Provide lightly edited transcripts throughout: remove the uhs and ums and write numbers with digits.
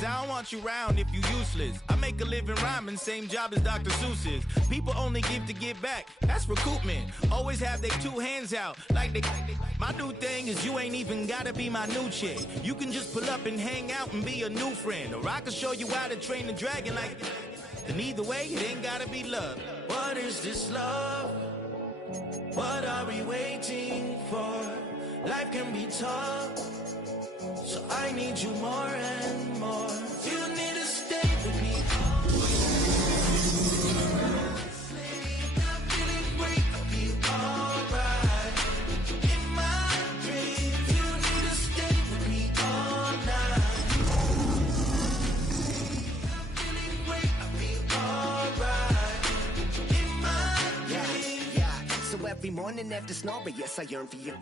Cause I don't want you round if you useless. I make a living rhyming, same job as Dr. Seuss's. People only give to give back, that's recoupment. Always have their two hands out, like they. My new thing is you ain't even gotta be my new chick. You can just pull up and hang out and be a new friend. Or I can show you how to train the dragon like. And either way, it ain't gotta be love. What is this love? What are we waiting for? Life can be tough, so I need you more and more. You need to stay with me. I'm feeling great, I'll be alright. In my dreams, you need to stay with me all night. I'm feeling great, I'll be alright. In my dreams. Yeah. So every morning after snoring, yes, I yearn for you.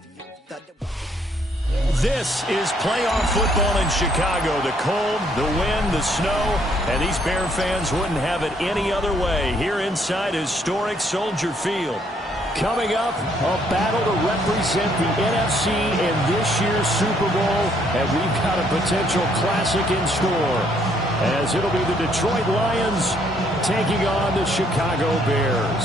This is playoff football in Chicago. The cold, the wind, the snow, and these Bear fans wouldn't have it any other way here inside historic Soldier Field. Coming up, a battle to represent the NFC in this year's Super Bowl, and we've got a potential classic in store, as it'll be the Detroit Lions taking on the Chicago Bears.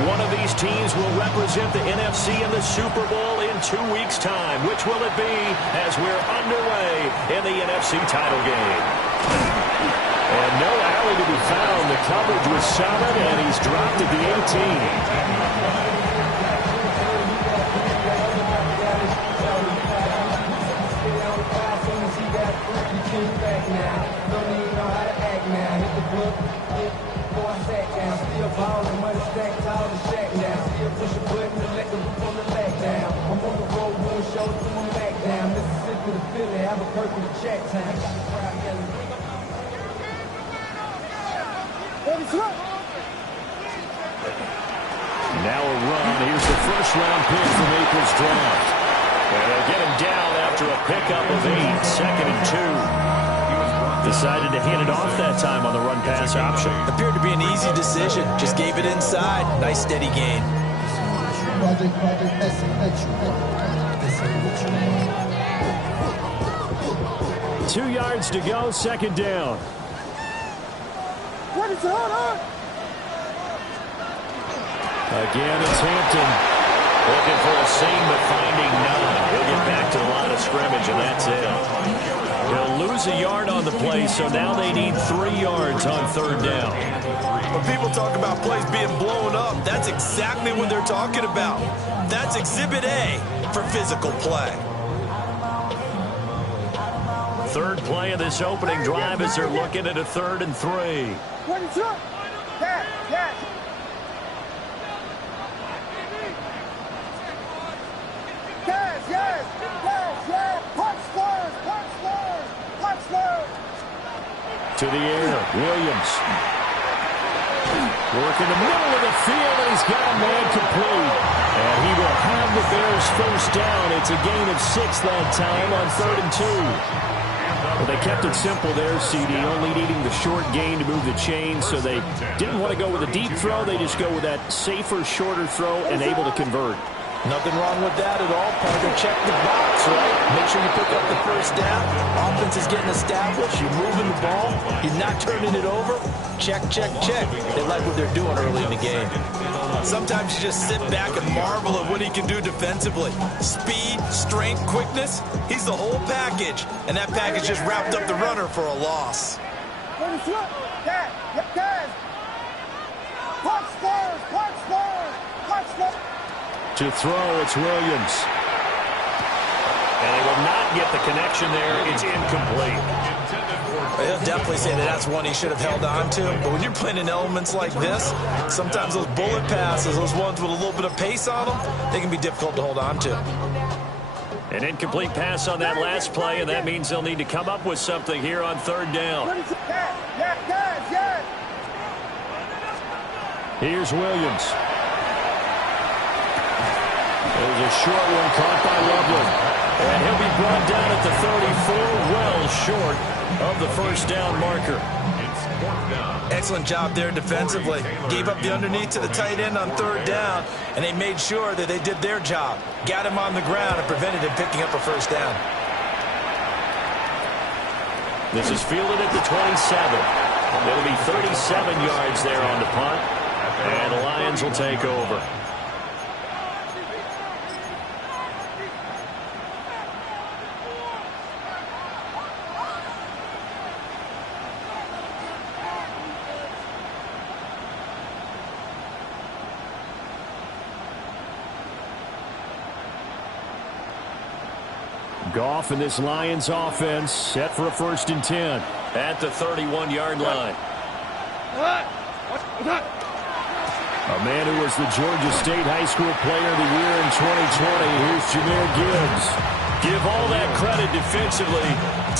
One of these teams will represent the NFC in the Super Bowl in 2 weeks' time. Which will it be as we're underway in the NFC title game? And no alley to be found. The coverage was solid, and he's dropped at the 18. Now a run. Here's the first-round pick from April's draft. And they'll get him down after a pickup of 8, 2nd and 2. Decided to hand it off that time on the run-pass option. Appeared to be an easy decision. Just gave it inside. Nice, steady gain. 2 yards to go, 2nd down. What is on? Again, it's Hampton. Looking for a seam, but finding none. He'll get back to the line of scrimmage, and that's it. He'll lose a yard on the play, so now they need 3 yards on 3rd down. When people talk about plays being blown up, that's exactly what they're talking about. That's Exhibit A for physical play. 3rd play of this opening drive as they're looking at a 3rd and 3. To the air, Williams. Work in the middle of the field, and he's got a man complete. And he will have the Bears first down. It's a gain of 6 that time on 3rd and 2. Well, they kept it simple there, CD, only needing the short gain to move the chain, so they didn't want to go with a deep throw. They just go with that safer, shorter throw and able to convert. Nothing wrong with that at all, Parker. Check the box, right? Make sure you pick up the first down. Offense is getting established. You're moving the ball. You're not turning it over. Check, check, check. They like what they're doing early in the game. Sometimes you just sit back and marvel at what he can do defensively. Speed, strength, quickness. He's the whole package. And that package just wrapped up the runner for a loss. To throw, it's Williams. And he will not get the connection there. It's incomplete. They'll definitely say that that's one he should have held on to. But when you're playing in elements like this, sometimes those bullet passes, those ones with a little bit of pace on them, they can be difficult to hold on to. An incomplete pass on that last play, and that means they'll need to come up with something here on 3rd down. Here's Williams. There's a short one caught by Loveland. And he'll be brought down at the 34, well short of the first down marker. Excellent job there defensively. Gave up the underneath to the tight end on third down, and they made sure that they did their job. Got him on the ground and prevented him picking up a first down. This is fielded at the 27. It'll be 37 yards there on the punt, and the Lions will take over. Goff and this Lions offense set for a 1st and 10 at the 31-yard line. A man who was the Georgia State High School Player of the Year in 2020. Here's Jahmyr Gibbs. Give all that credit defensively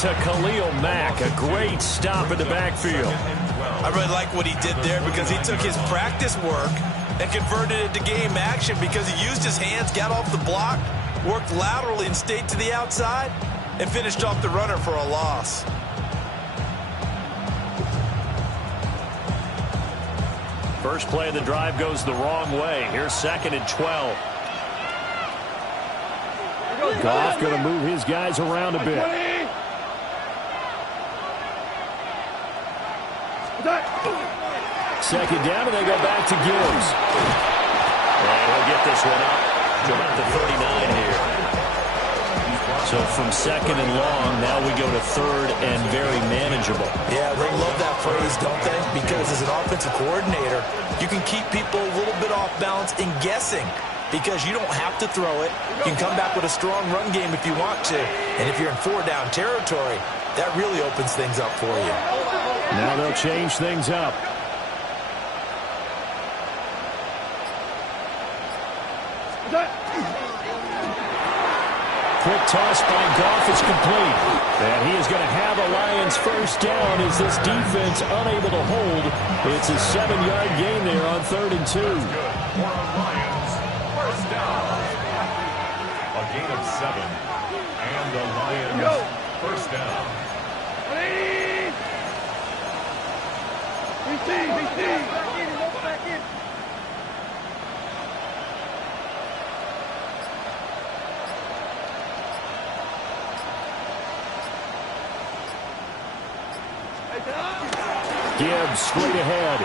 to Khalil Mack. A great stop in the backfield. I really like what he did there because he took his practice work and converted it to game action because he used his hands, got off the block, worked laterally and stayed to the outside, and finished off the runner for a loss. First play of the drive goes the wrong way. Here's 2nd and 12. Goff going to move his guys around a bit. Second down, and they go back to Gibbs. And he'll get this one up to about the 39 here. So from 2nd and long, now we go to 3rd and very manageable. Yeah, they love that phrase, don't they? Because as an offensive coordinator, you can keep people a little bit off balance and guessing because you don't have to throw it. You can come back with a strong run game if you want to. And if you're in 4-down territory, that really opens things up for you. Now they'll change things up. Quick toss by Goff is complete. And he is going to have a Lions first down as this defense unable to hold. It's a 7-yard gain there on 3rd and 2. Lions first down. A gain of 7. And the Lions first down. Gibbs straight ahead.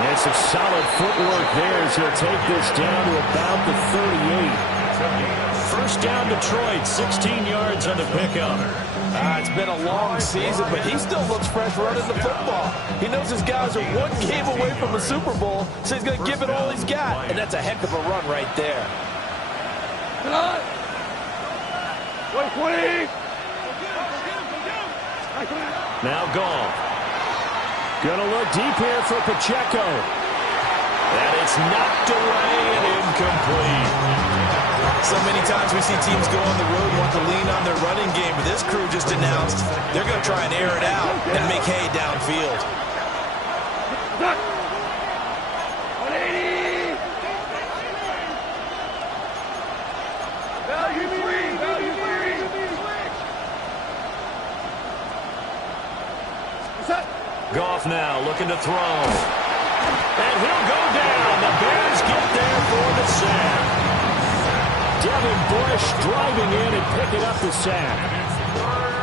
And some solid footwork there as he'll take this down to about the 38. First down Detroit, 16 yards on the pickup. It's been a long season, but he still looks fresh running the football. He knows his guys are one game away from a Super Bowl, so he's going to give it all he's got. And that's a heck of a run right there. Now Goff. Gonna look deep here for Pacheco. And it's knocked away and incomplete. So many times we see teams go on the road and want to lean on their running game, but this crew just announced they're going to try and air it out and make hay downfield. Goff now looking to throw. And he'll go down. The Bears get there for the sack. Devin Bush driving in and picking up the sack.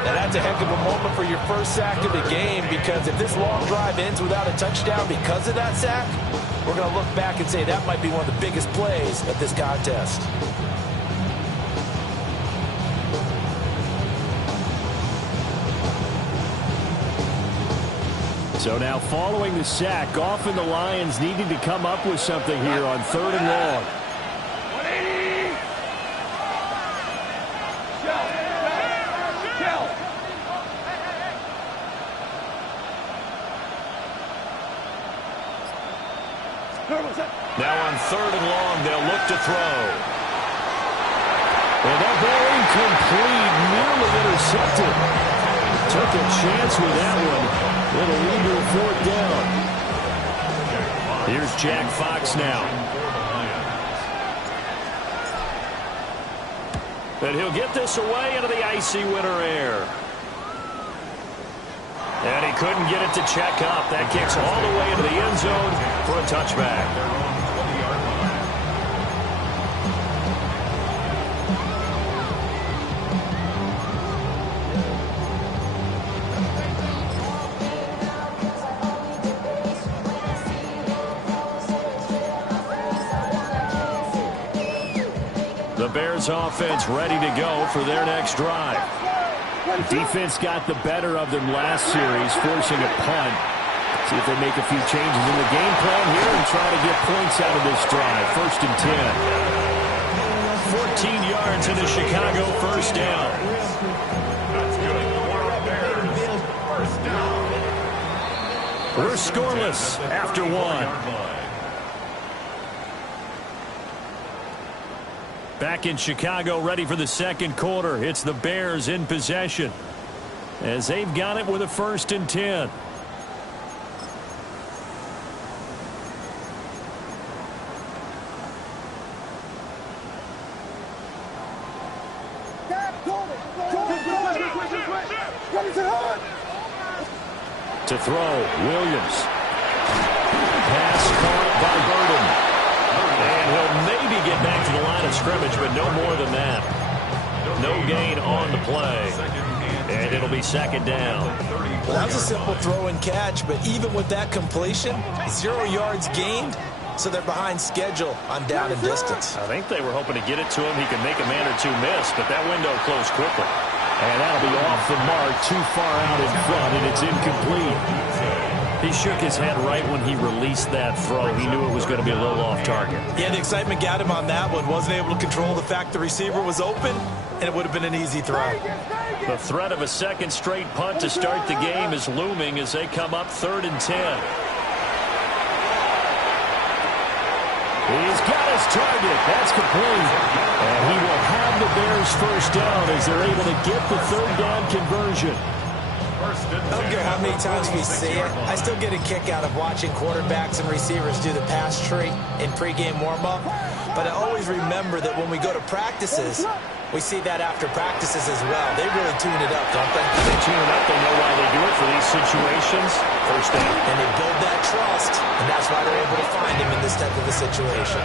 Now that's a heck of a moment for your first sack of the game, because if this long drive ends without a touchdown because of that sack, we're going to look back and say that might be one of the biggest plays of this contest. So now following the sack, Goff and the Lions needing to come up with something here on 3rd and long. Now on 3rd and long, they'll look to throw. And that ball incomplete, nearly intercepted. Took a chance with that one. It'll lead to a 4th down. Here's Jack Fox now. And he'll get this away into the icy winter air. And he couldn't get it to check up. That kicks all the way into the end zone for a touchback. The Bears offense ready to go for their next drive. The defense got the better of them last series, forcing a punt. See if they make a few changes in the game plan here and try to get points out of this drive. 1st and 10. 14 yards into Chicago, first down. That's good for the Bears. First down. We're scoreless after one. Back in Chicago, ready for the second quarter. It's the Bears in possession as they've got it with a 1st and 10. To throw, Williams. Pass caught by Burden. And he'll maybe get back to the line of scrimmage, but no more than that. No gain on the play. And it'll be 2nd down. Well, that was a simple throw and catch, but even with that completion, 0 yards gained, so they're behind schedule on down and distance. I think they were hoping to get it to him. He could make a man or two miss, but that window closed quickly. And that'll be off the mark, too far out in front, and it's incomplete. He shook his head right when he released that throw. He knew it was going to be a little off target. Yeah, the excitement got him on that one. Wasn't able to control the fact the receiver was open, and it would have been an easy throw. The threat of a second straight punt to start the game is looming as they come up 3rd and 10. He's got his target. That's complete. And he will have the Bears first down as they're able to get the 3rd down conversion. I don't care how many times we see it. I still get a kick out of watching quarterbacks and receivers do the pass tree in pregame warm-up. But I always remember that when we go to practices, we see that after practices as well. They really tune it up, don't they? They tune it up. They know why they do it for these situations. First down. And they build that trust, and that's why they're able to find him in this type of a situation.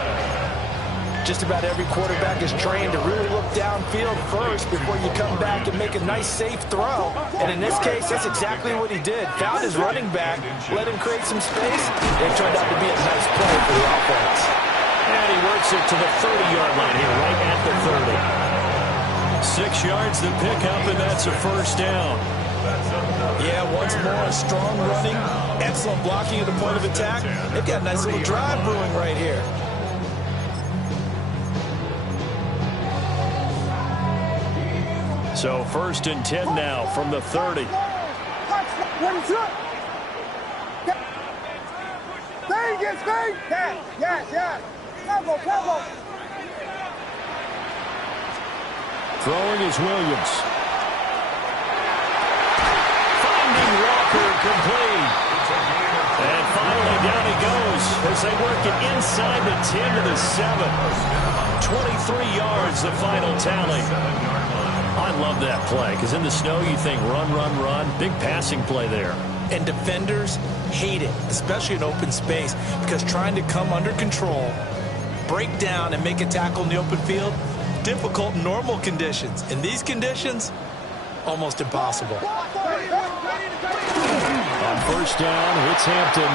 Just about every quarterback is trained to really look downfield first before you come back and make a nice, safe throw. And in this case, that's exactly what he did. Found his running back, let him create some space. It turned out to be a nice play for the offense. And he works it to the 30-yard line here, right at the 30. 6 yards to pick up, and that's a first down. Yeah, once more, a strong running, excellent blocking at the point of attack. They've got a nice little drive brewing right here. So 1st and 10 now from the 30. Throwing is Williams. Finding Walker complete. And finally down he goes as they work it inside the 10 to the 7. 23 yards the final tally. I love that play because in the snow you think run, run, run. Big passing play there. And defenders hate it, especially in open space, because trying to come under control, break down, and make a tackle in the open field, difficult in normal conditions. In these conditions, almost impossible. On first down, it's Hampton.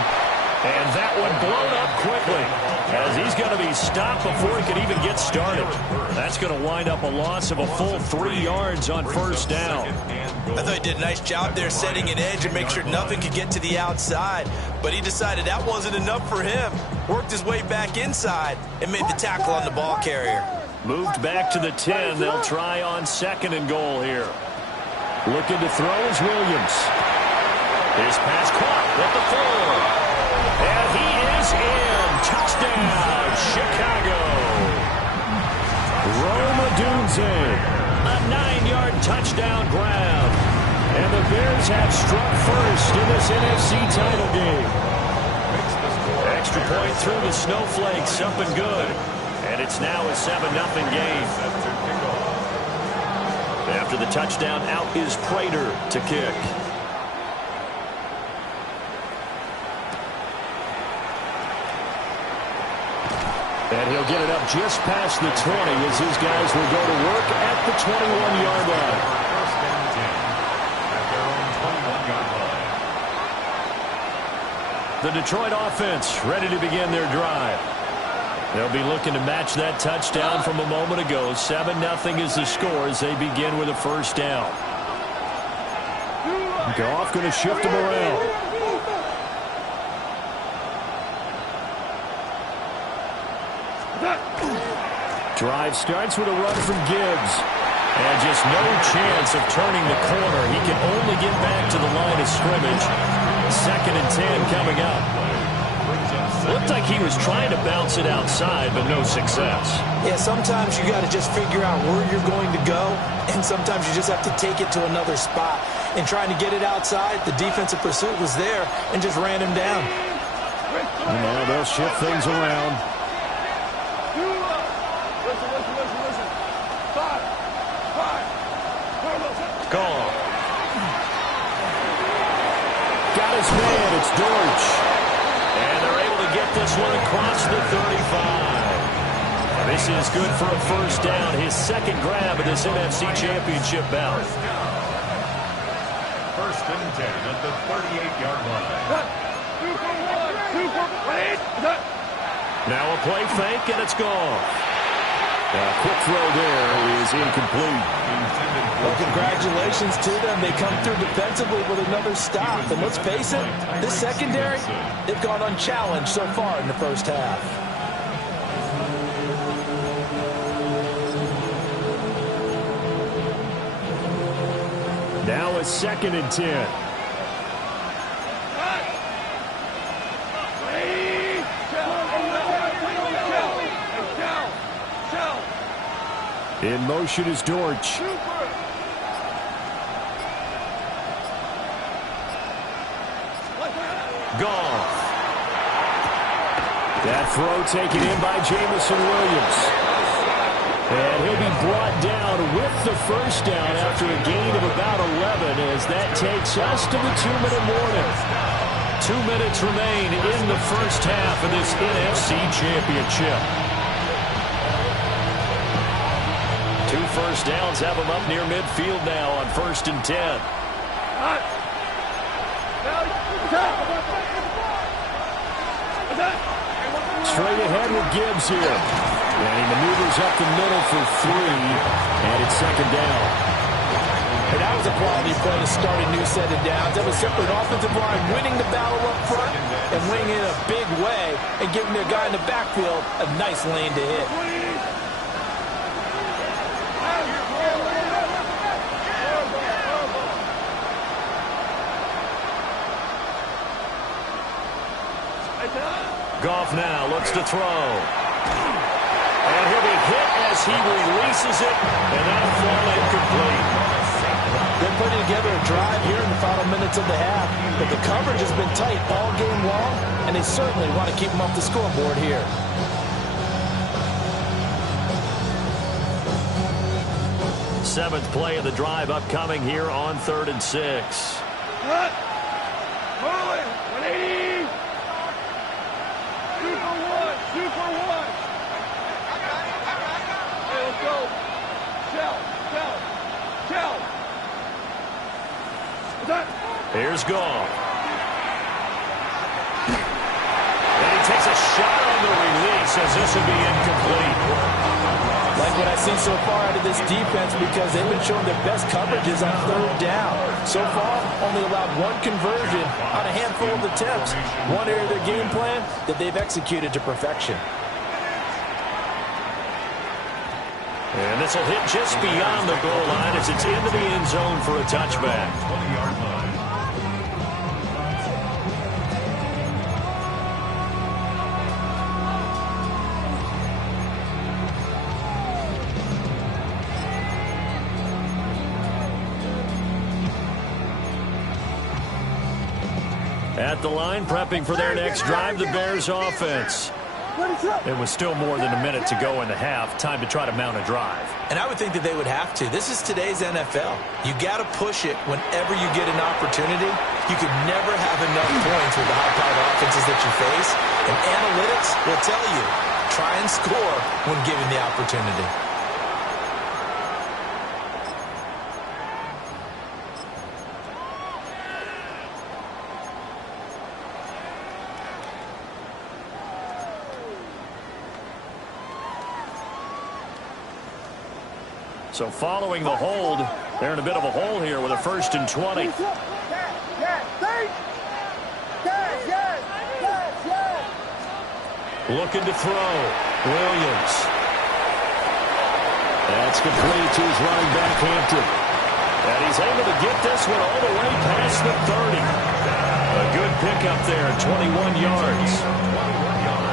And that one blown up quickly as he's going to be stopped before he could even get started. That's going to wind up a loss of a full 3 yards on first down. I thought he did a nice job there setting an edge and make sure nothing could get to the outside. But he decided that wasn't enough for him. Worked his way back inside and made the tackle on the ball carrier. Moved back to the 10. They'll try on 2nd and goal here. Looking to throw is Williams. His pass caught at the 4. And he is in. Touchdown, Chicago. Roma Dunze. A 9-yard touchdown grab. And the Bears have struck first in this NFC title game. Extra point through the snowflakes. Up and good. And it's now a 7-0 game. After the touchdown, out is Prater to kick. And he'll get it up just past the 20 as his guys will go to work at the 21-yard line. First and 10 at their own 21-yard line. The Detroit offense ready to begin their drive. They'll be looking to match that touchdown from a moment ago. 7-0 is the score as they begin with a first down. Goff going to shift him around. Drive starts with a run from Gibbs. And just no chance of turning the corner. He can only get back to the line of scrimmage. 2nd and 10 coming up. Looked like he was trying to bounce it outside, but no success. Yeah, sometimes you got to just figure out where you're going to go, and sometimes you just have to take it to another spot. And trying to get it outside, the defensive pursuit was there and just ran him down. And now they'll shift things around. Gone. Got his man. It's Dortch. And they're able to get this one across the 35. This is good for a first down. His second grab of this NFC Championship bout. First and 10 at the 38-yard line. Now a play fake, and it's gone. A quick throw there is incomplete. Well, congratulations to them. They come through defensively with another stop. And let's face it, this secondary, they've gone unchallenged so far in the first half. Now a 2nd and 10. In motion is Dortch. Goff. That throw taken in by Jamison Williams. And he'll be brought down with the first down after a gain of about 11 as that takes us to the 2-minute warning. 2 minutes remain in the first half of this NFC Championship. 2 first downs have them up near midfield now on 1st and 10. Straight ahead with Gibbs here. And he maneuvers up the middle for 3. And it's 2nd down. And that was a quality play to start a new set of downs. That was simply an offensive line winning the battle up front and winning it in a big way and giving their guy in the backfield a nice lane to hit. Goff now looks to throw. And he'll be hit as he releases it, and that'll fall incomplete. They're putting together a drive here in the final minutes of the half, but the coverage has been tight all game long, and they certainly want to keep them off the scoreboard here. Seventh play of the drive upcoming here on 3rd and 6. Here's Goff. And he takes a shot on the release as this will be incomplete. Like what I've seen so far out of this defense because they've been showing their best coverages on 3rd down. So far, only allowed 1 conversion on a handful of attempts. One area of their game plan that they've executed to perfection. And this will hit just beyond the goal line as it's into the end zone for a touchback. 20-yard line. At the line, prepping for their next drive, the Bears offense. It was still more than a minute to go in the half. Time to try to mount a drive. And I would think that they would have to. This is today's NFL. You got to push it whenever you get an opportunity. You could never have enough points with the high-powered offenses that you face. And analytics will tell you, try and score when given the opportunity. So following the hold, they're in a bit of a hole here with a 1st and 20. Looking to throw. Williams. That's complete to his running back, Hampton. And he's able to get this one all the way past the 30. A good pickup there, 21 yards.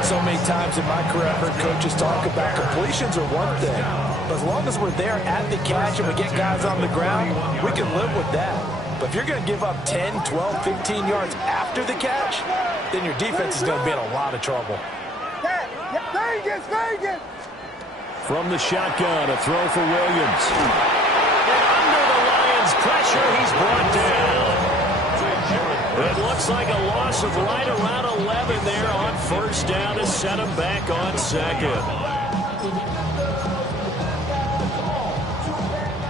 So many times in my career I've heard coaches talk about completions are one thing. But as long as we're there at the catch and we get guys on the ground, we can live with that. But if you're going to give up 10, 12, 15 yards after the catch, then your defense is going to be in a lot of trouble. From the shotgun, a throw for Williams. And under the Lions' pressure, he's brought down. It looks like a loss of right around 11 there on 1st down to set him back on 2nd.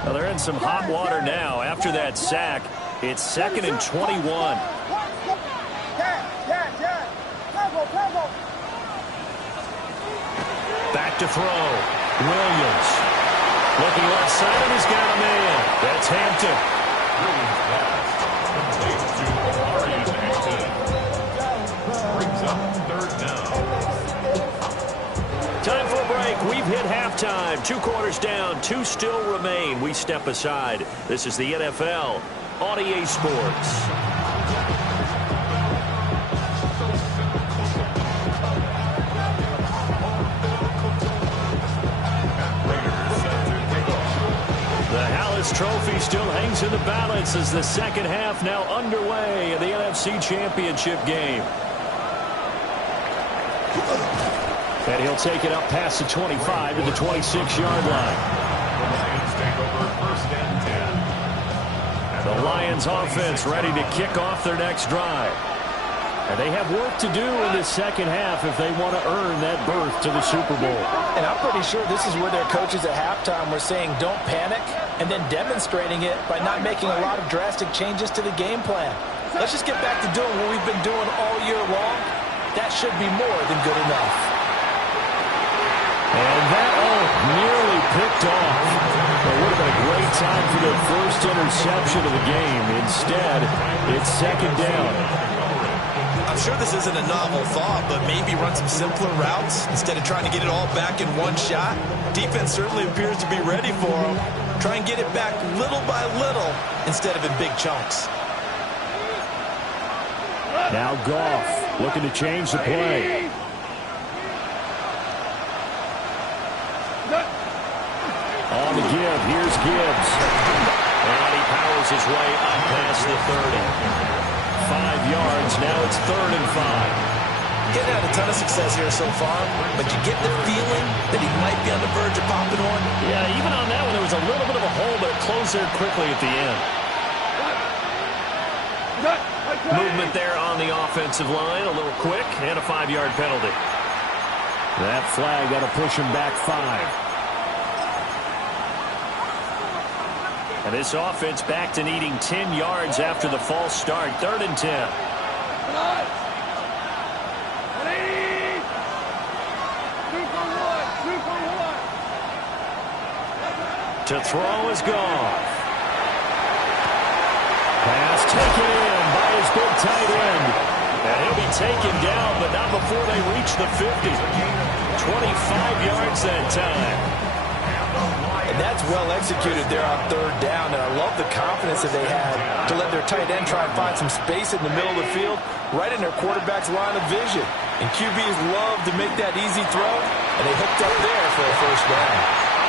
Well, they're in some hot water now. After that sack, it's 2nd and 21. Back to throw. Williams. Looking left side, and he's got a man. That's Hampton. Brings up 3rd down. Time for a break. We've hit halftime. 2 quarters down. 2 still remain. We step aside. This is the NFL on EA Sports. Trophy still hangs in the balance as the second half now underway in the NFC Championship game. And he'll take it up past the 25 to the 26-yard line. The Lions offense ready to kick off their next drive. And they have work to do in the second half if they want to earn that berth to the Super Bowl. And I'm pretty sure this is where their coaches at halftime were saying don't panic, and then demonstrating it by not making a lot of drastic changes to the game plan. Let's just get back to doing what we've been doing all year long. That should be more than good enough. And that nearly picked off. It would have been a great time for their first interception of the game. Instead, it's 2nd down. I'm sure this isn't a novel thought, but maybe run some simpler routes instead of trying to get it all back in one shot. Defense certainly appears to be ready for them. Try and get it back little by little instead of in big chunks. Now Goff looking to change the play. On the give, here's Gibbs. And he powers his way up past the 30. 5 yards, now it's 3rd and 5. Getting had a ton of success here so far, but you get the feeling that he might be on the verge of popping one. Yeah, even on that one, there was a little bit of a hole, but it closed there quickly at the end. Movement there on the offensive line, a little quick, and a 5-yard penalty. That flag got to push him back 5. And this offense back to needing 10 yards after the false start. 3rd and 10. To throw is Goff. Pass taken in by his big tight end. And he'll be taken down, but not before they reach the 50. 25 yards that time. And that's well executed there on 3rd down, and I love the confidence that they had to let their tight end try and find some space in the middle of the field, right in their quarterback's line of vision. And QBs love to make that easy throw, and they hooked up there for a 1st down.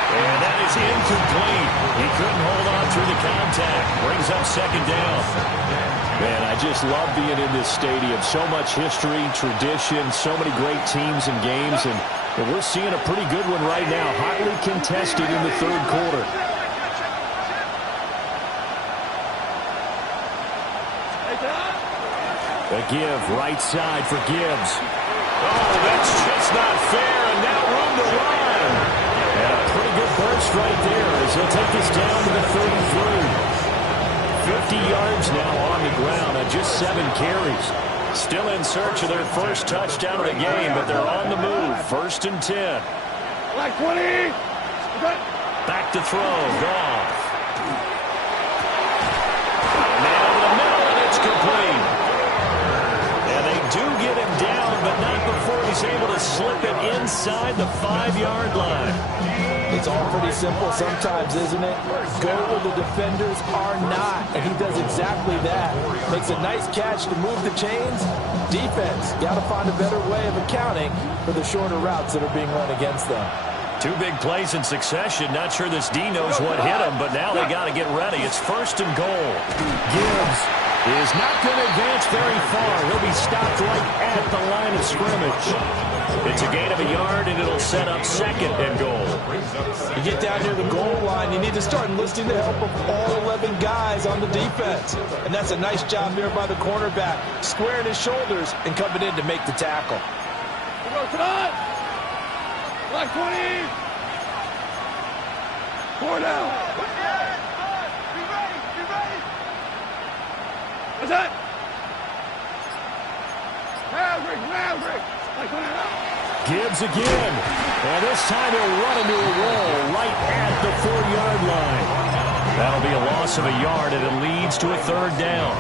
And that is incomplete. He couldn't hold on through the contact. Brings up 2nd down. Man, I just love being in this stadium. So much history, tradition, so many great teams and games, and we're seeing a pretty good one right now, hotly contested in the 3rd quarter. A give right side for Gibbs. Oh, that's just not fair, and now room to run. And a pretty good burst right there as he'll take this down to the 33. 50 yards now on the ground on just 7 carries. Still in search of their first touchdown of the game, but they're on the move. 1st and 10. Like 20. Back to throw. Goff. Man over the middle, and it's complete. And they do get him down, but not before he's able to slip it inside the 5-yard line. It's all pretty simple sometimes, isn't it? Go where the defenders are not, and he does exactly that. Makes a nice catch to move the chains. Defense, got to find a better way of accounting for the shorter routes that are being run against them. 2 big plays in succession. Not sure this D knows what hit him, but now they got to get ready. It's 1st and goal. Gibbs is not going to advance very far. He'll be stopped right at the line of scrimmage. It's a gain of a yard, and it'll set up 2nd and goal. You get down near the goal line, you need to start enlisting the help of all 11 guys on the defense. And that's a nice job there by the cornerback, squaring his shoulders and coming in to make the tackle. Like 20. 4 down. What's that? Maverick. Like 20 down. Gibbs again. And this time he'll run into a roll right at the 4-yard line. That'll be a loss of a yard, and it leads to a 3rd down.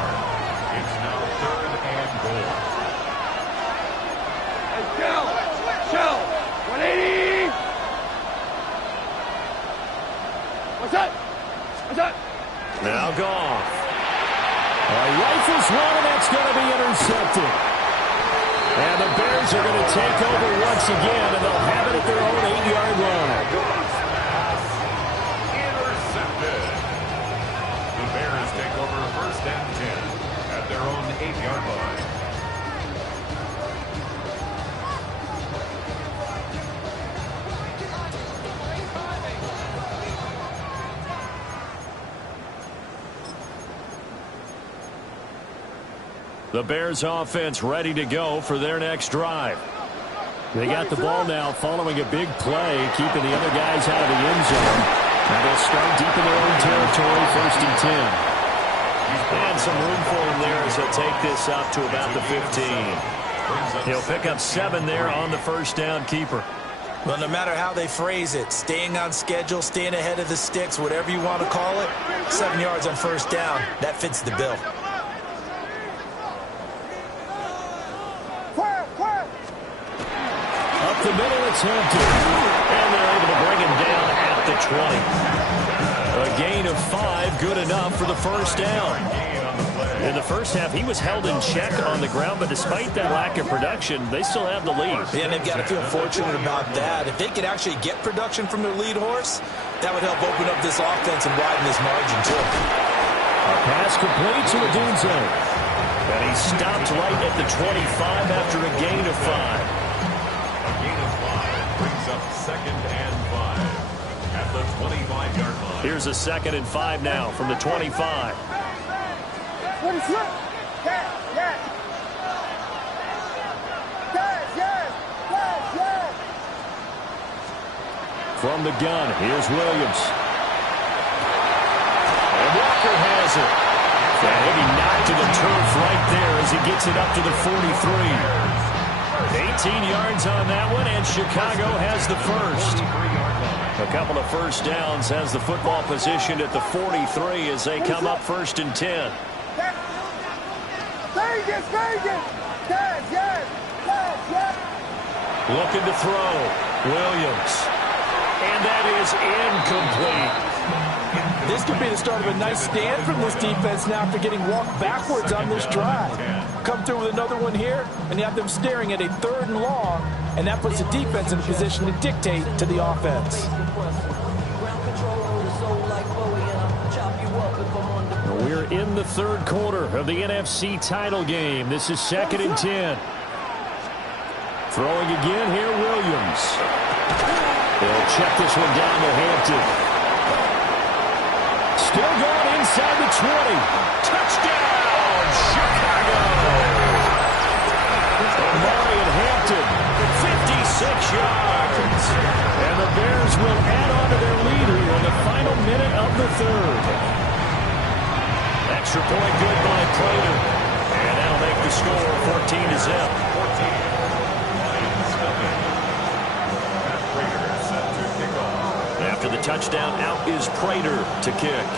It's now 3rd and goal. Hey, Shell. 180. What's that? Now Goff. Rifles one, and that's going to be intercepted. And the Bears are going to take over once again, and they'll have it at their own 8-yard line. Intercepted. The Bears take over 1st and 10 at their own 8-yard line. The Bears offense ready to go for their next drive. They got the ball now following a big play, keeping the other guys out of the end zone. And they'll start deep in their own territory, 1st and 10. And some room for him there as he'll take this up to about the 15. He'll pick up 7 there on the 1st down keeper. Well, no matter how they phrase it, staying on schedule, staying ahead of the sticks, whatever you want to call it, 7 yards on 1st down, that fits the bill. Up the middle, it's Hampton. And they're able to bring him down at the 20. A gain of 5, good enough for the 1st down. In the first half, he was held in check on the ground, but despite that lack of production, they still have the lead. Yeah, and they've got to feel fortunate about that. If they could actually get production from their lead horse, that would help open up this offense and widen this margin, too. A pass complete to Odunze. And he stopped right at the 25 after a gain of 5. Brings up 2nd and 5 at the 25-yard line. Here's a 2nd and 5 now from the 25. From the gun, here's Williams. And Walker has it. And he'll be knocked to the turf right there as he gets it up to the 43. 18 yards on that one, and Chicago has the first. A couple of 1st downs, has the football positioned at the 43 as they come up 1st and 10. Looking to throw. Williams. And that is incomplete. This could be the start of a nice stand from this defense now after getting walked backwards on this drive. Come through with another one here, and you have them staring at a 3rd and long, and that puts the defense in a position to dictate to the offense. We're in the 3rd quarter of the NFC title game. This is 2nd and 10. Throwing again here, Williams. They'll check this one down to Hampton. Still going inside the 20. Touchdown, Chicago! Amari and Hampton yards. And the Bears will add on to their lead here in the final minute of the third. Extra point good by Potw. And that'll make the score 14-0. After the touchdown, out is Potw to kick.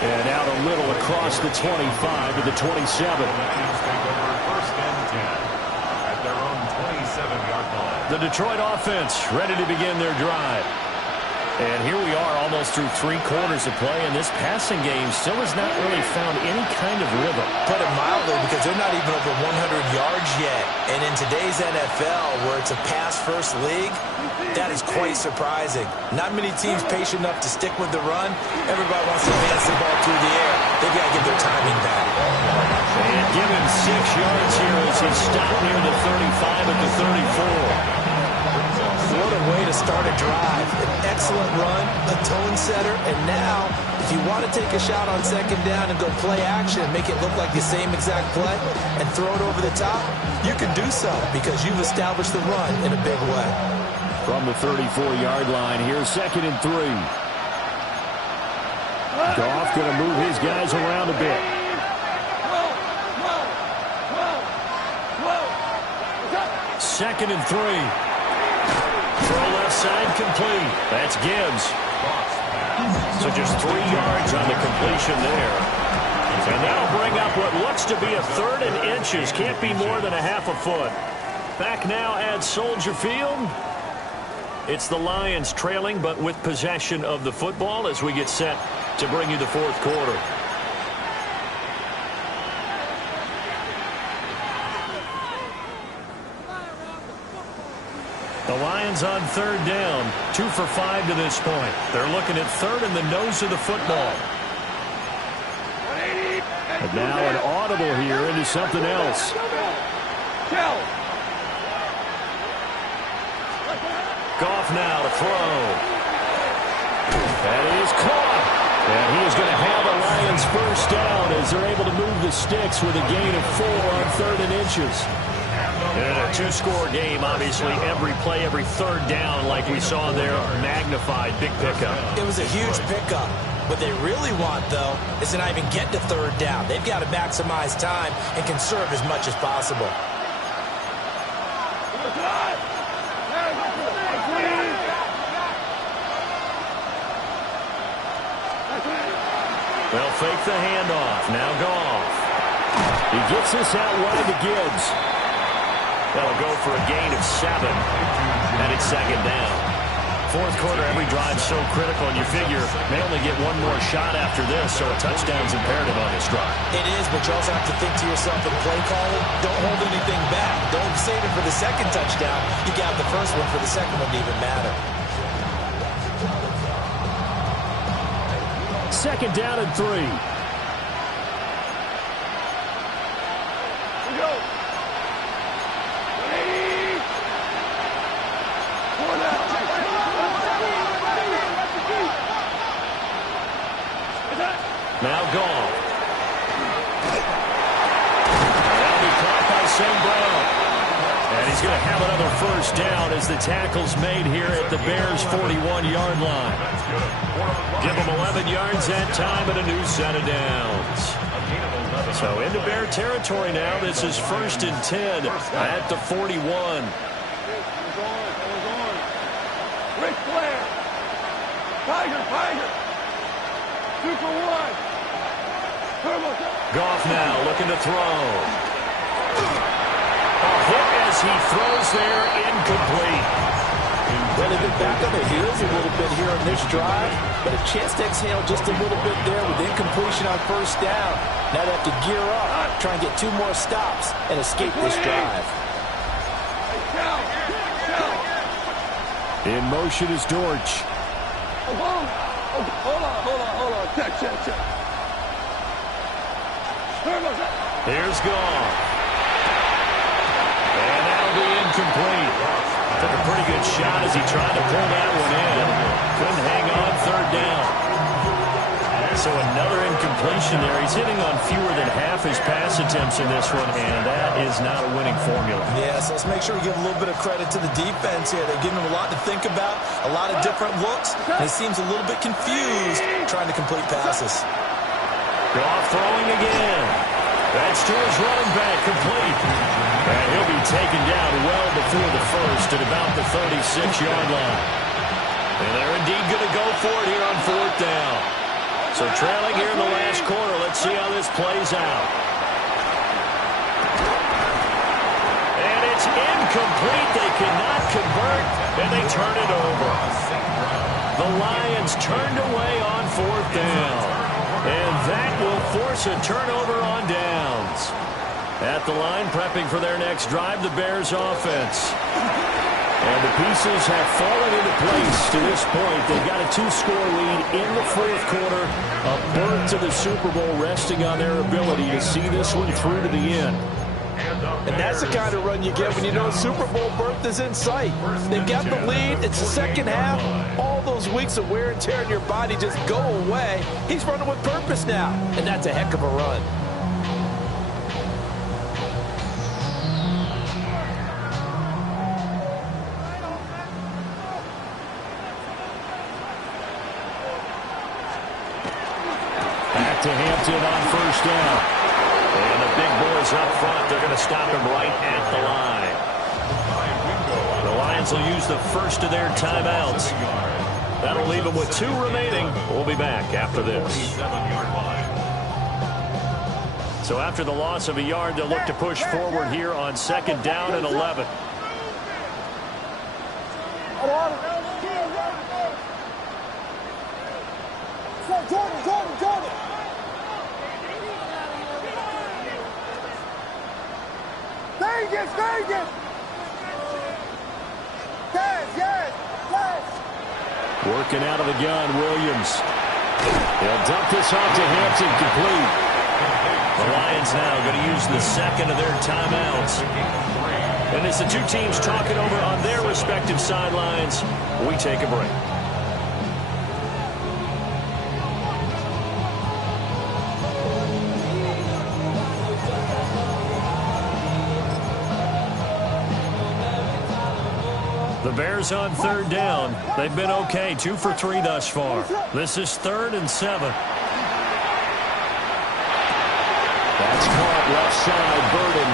And out a little across the 25 to the 27. Teams take over first and 10 at their own 27-yard line. The Detroit offense ready to begin their drive. And here we are almost through 3 quarters of play, and this passing game still has not really found any kind of rhythm. Put it mildly, because they're not even over 100 yards yet. And in today's NFL, where it's a pass-first league, that is quite surprising. Not many teams patient enough to stick with the run. Everybody wants to advance the ball through the air. They've got to get their timing back. And give him 6 yards here as he stopped near the 35 at the 34. What a way to start a drive. An excellent run, a tone setter, and now, if you want to take a shot on second down and go play action and make it look like the same exact play and throw it over the top, you can do so because you've established the run in a big way. From the 34-yard line here, 2nd and 3. Goff going to move his guys around a bit. Second and 3. Throw left side complete. That's Gibbs. So just 3 yards on the completion there. And that'll bring up what looks to be a 3rd and inches. Can't be more than a half a foot. Back now at Soldier Field. It's the Lions trailing, but with possession of the football as we get set to bring you the 4th quarter. The Lions on 3rd down, 2 for 5 to this point. They're looking at 3rd in the nose of the football. And now an audible here into something else. Goff now to throw. That is caught. And he is going to have the Lions first down as they're able to move the sticks with a gain of 4 on 3rd and inches. In a 2-score game, obviously, every play, every 3rd down, like we saw there, magnified, big pickup. It was a huge pickup. What they really want, though, is to not even get to 3rd down. They've got to maximize time and conserve as much as possible. They'll fake the handoff. Now Goff. He gets this out wide to Gibbs. That'll go for a gain of 7. And it's 2nd down. 4th quarter, every drive so critical, and you figure may only get one more shot after this, so a touchdown's imperative on this drive. It is, but you also have to think to yourself in play calling, don't hold anything back. Don't save it for the 2nd touchdown. You got the first one for the 2nd one to even matter. 2nd down and 3. Now Goff. That'll be caught by St. Brown. And he's going to have another first down as the tackle's made here at the Bears' 41-yard line. Give them 11 yards that time and a new set of downs. So into Bear territory now. This is 1st and 10 at the 41. Ric Flair. Tiger. 2 for 1. Goff now looking to throw. A hit as he throws there, incomplete. Well, they've been back on their heels a little bit here on this drive, but a chance to exhale just a little bit there with incompletion on 1st down. Now they have to gear up, try and get 2 more stops, and escape this drive. In motion is Dortch. Hold on. Check. Here's Goff. And that'll be incomplete. Took a pretty good shot as he tried to pull that one in. Couldn't hang on 3rd down. So another completion there. He's hitting on fewer than half his pass attempts in this one, and that is not a winning formula. Yeah, so let's make sure we give a little bit of credit to the defense here. They're giving him a lot to think about, a lot of different looks, and he seems a little bit confused trying to complete passes. Goff throwing again. That's to his running back, complete. And he'll be taken down well before the first at about the 36-yard line. And they're indeed going to go for it here on 4th down. So trailing here in the last quarter. Let's see how this plays out. And it's incomplete. They cannot convert, and they turn it over. The Lions turned away on 4th down. And that will force a turnover on downs. At the line, prepping for their next drive, the Bears offense. And the pieces have fallen into place to this point. They've got a 2-score lead in the 4th quarter. A berth to the Super Bowl resting on their ability to see this one through to the end. And that's the kind of run you get when you know Super Bowl berth is in sight. They've got the lead. It's the second half. All those weeks of wear and tear in your body just go away. He's running with purpose now, and that's a heck of a run. Back to Hampton on 1st down. And the big boys up front, they're going to stop him right at the line. The Lions will use the first of their timeouts. That'll leave them with 2 remaining. We'll be back after this. So after the loss of a yard, they'll look to push forward here on 2nd down and 11. Jordan. Vegas. Yes. Working out of the gun, Williams. He'll dump this off to Hampton, complete. The Lions now going to use the second of their timeouts. And as the two teams talk it over on their respective sidelines, we take a break. The Bears on 3rd down. They've been okay, 2 for 3 thus far. This is 3rd and 7. That's caught left side, Burden.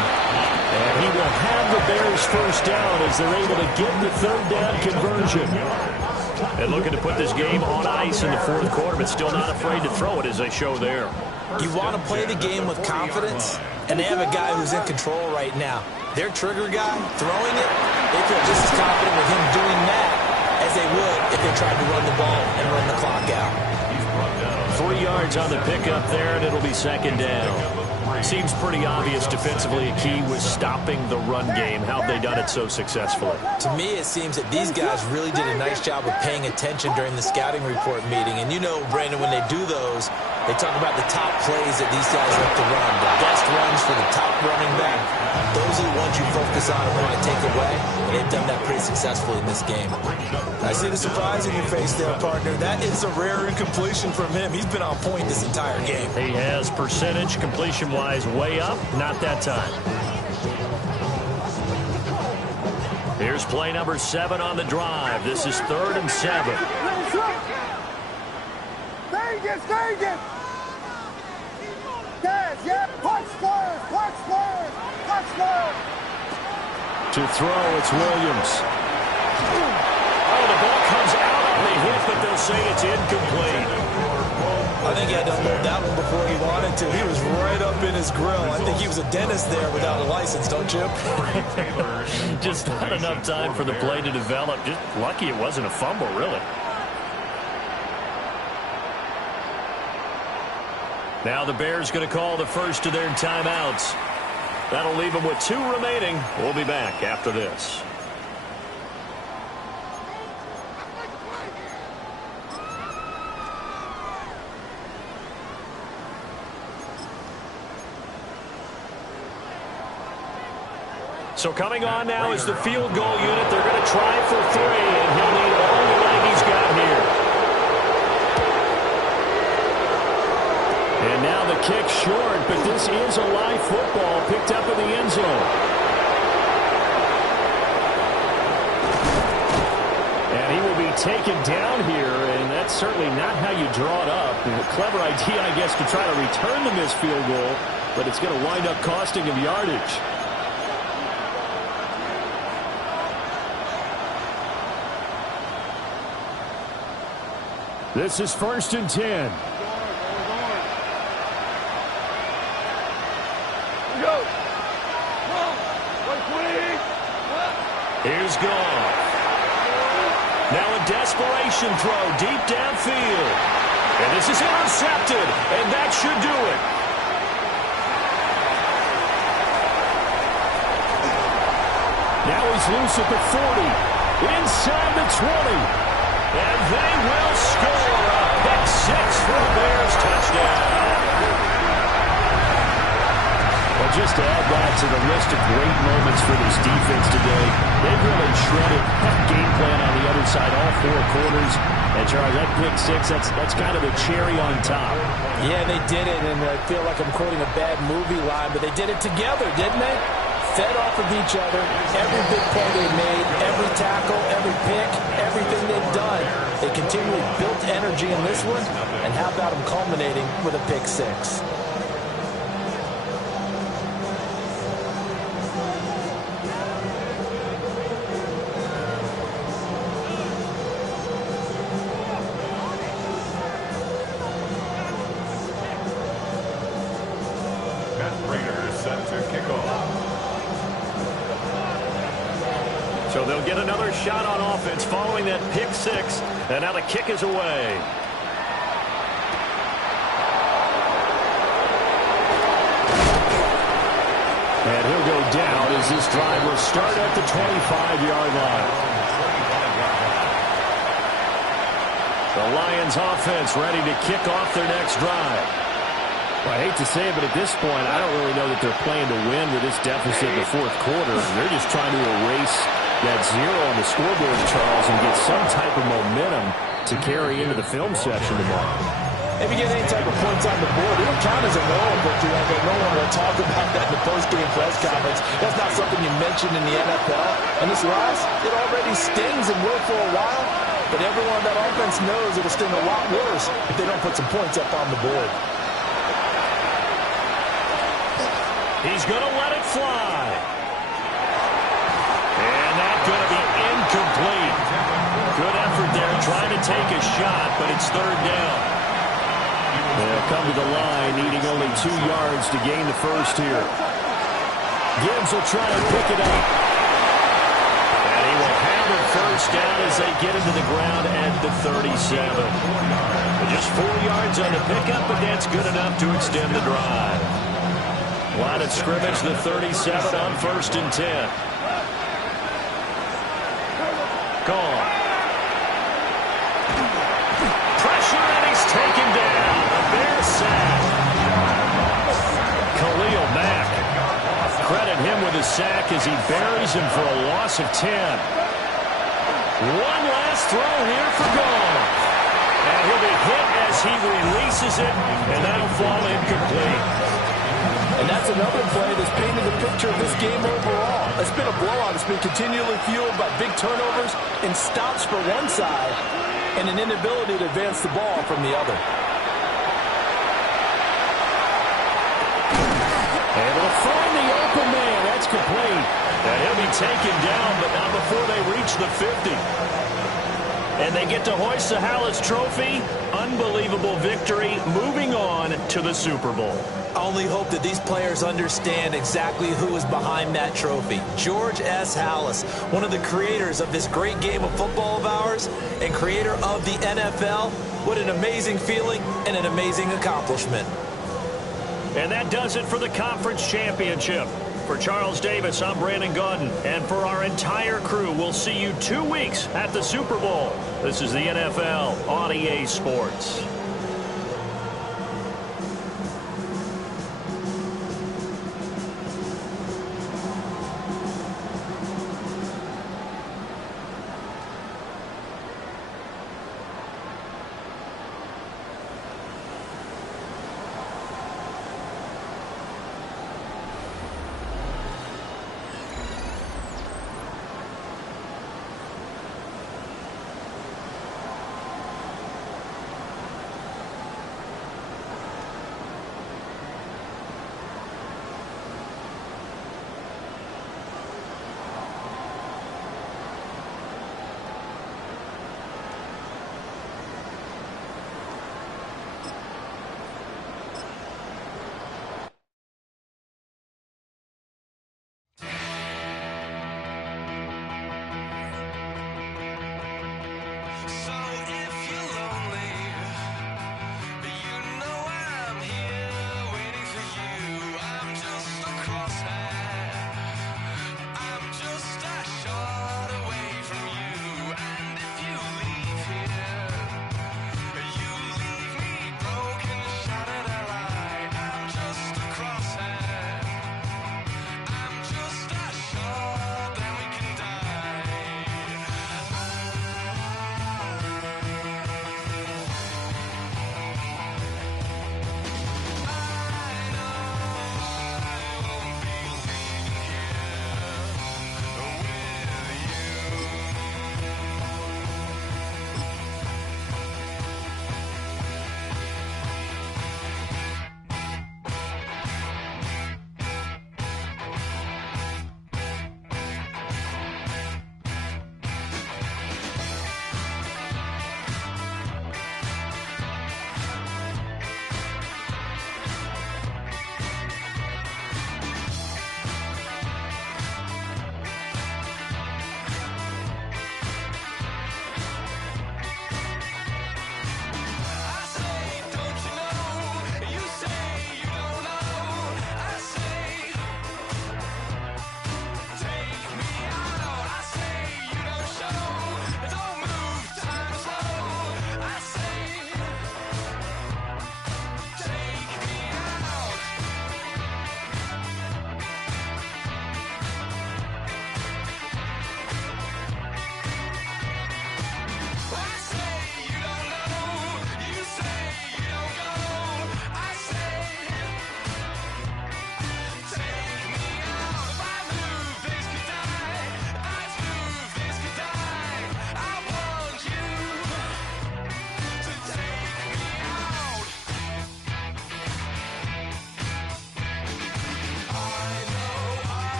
And he will have the Bears 1st down as they're able to get the 3rd down conversion. And looking to put this game on ice in the 4th quarter, but still not afraid to throw it as they show there. You want to play the game with confidence, and they have a guy who's in control right now. Their trigger guy, throwing it, they feel just as confident with him doing that as they would if they tried to run the ball and run the clock out. 3 yards on the pickup there, and it'll be 2nd down. Seems pretty obvious defensively a key was stopping the run game. How have they done it so successfully? To me, it seems that these guys really did a nice job of paying attention during the scouting report meeting. And you know, Brandon, when they do those, they talk about the top plays that these guys like to run, the best runs for the top running back. Those are the ones you focus on and want to take away, and they've done that pretty successfully in this game. I see the surprise in your face there, partner. That is a rare incompletion from him. He's been on point this entire game. He has percentage completion-wise way up, not that time. Here's play number 7 on the drive. This is 3rd and 7. Vegas. Yes. Punch first. To throw, it's Williams. Oh, the ball comes out on the hit, but they'll say it's incomplete. I think he had to unload that one before he wanted to. He was right up in his grill. I think he was a dentist there without a license, don't you? Just not enough time for the play to develop. Just lucky it wasn't a fumble, really. Now the Bears going to call the first of their timeouts. That'll leave them with 2 remaining. We'll be back after this. So coming on now is the field goal unit. They're going to try for 3, and he'll need all the leg he's got here. And now the kick short, but this is a live football picked up in the end zone. And he will be taken down here, and that's certainly not how you draw it up. A clever idea, I guess, to try to return the missed field goal, but it's going to wind up costing him yardage. This is 1st and 10. Here's Goff. Now a desperation throw deep downfield. And this is intercepted, and that should do it. Now he's loose at the 40. Inside the 20. And they will score a pick six for a Bears touchdown. Well, just to add that to the list of great moments for this defense today, they've really shredded that game plan on the other side, all 4 quarters. And, Charles, that pick six, that's kind of the cherry on top. Yeah, they did it, and I feel like I'm quoting a bad movie line, but they did it together, didn't they? Fed off of each other, every big play they made, every tackle, every pick, everything they've done. They continually built energy in this one, and how about them culminating with a pick six? So they'll get another shot on offense following that pick six. And now the kick is away. And he'll go down as this drive will start at the 25-yard line. The Lions offense ready to kick off their next drive. Well, I hate to say it, but at this point, I don't really know that they're playing to win with this deficit in the 4th quarter. They're just trying to erase that 0 on the scoreboard, Charles, and get some type of momentum to carry into the film section tomorrow. If you get any type of points on the board, it'll count as a moral victory, although no one will talk about that in the post-game press conference. That's not something you mention in the NFL. And this loss, it already stings and will for a while, but everyone on that offense knows it'll sting a lot worse if they don't put some points up on the board. He's going to let it fly. And that's going to be incomplete. Good effort there trying to take a shot, but it's 3rd down. They'll come to the line, needing only 2 yards to gain the first here. Gibbs will try and pick it up. And he will have it first down as they get into the ground at the 37. Just 4 yards on the pickup, but that's good enough to extend the drive. Line of scrimmage, the 37 on 1st and 10. Gone. Pressure, and he's taken down. The Bears sack. Khalil Mack. Credit him with a sack as he buries him for a loss of 10. One last throw here for Goff. And he'll be hit as he releases it, and that'll fall incomplete. And that's another play that's painted the picture of this game overall. It's been a blowout. It's been continually fueled by big turnovers and stops for one side and an inability to advance the ball from the other. And it'll find the open man. That's complete. And he'll be taken down, but not before they reach the 50. And they get to hoist the Hallis Trophy. Unbelievable victory, moving on to the Super Bowl. I only hope that these players understand exactly who is behind that trophy. George S. Hallis, one of the creators of this great game of football of ours and creator of the NFL. What an amazing feeling and an amazing accomplishment. And that does it for the conference championship. For Charles Davis, I'm Brandon Gaudin. And for our entire crew, we'll see you 2 weeks at the Super Bowl. This is the NFL on EA Sports.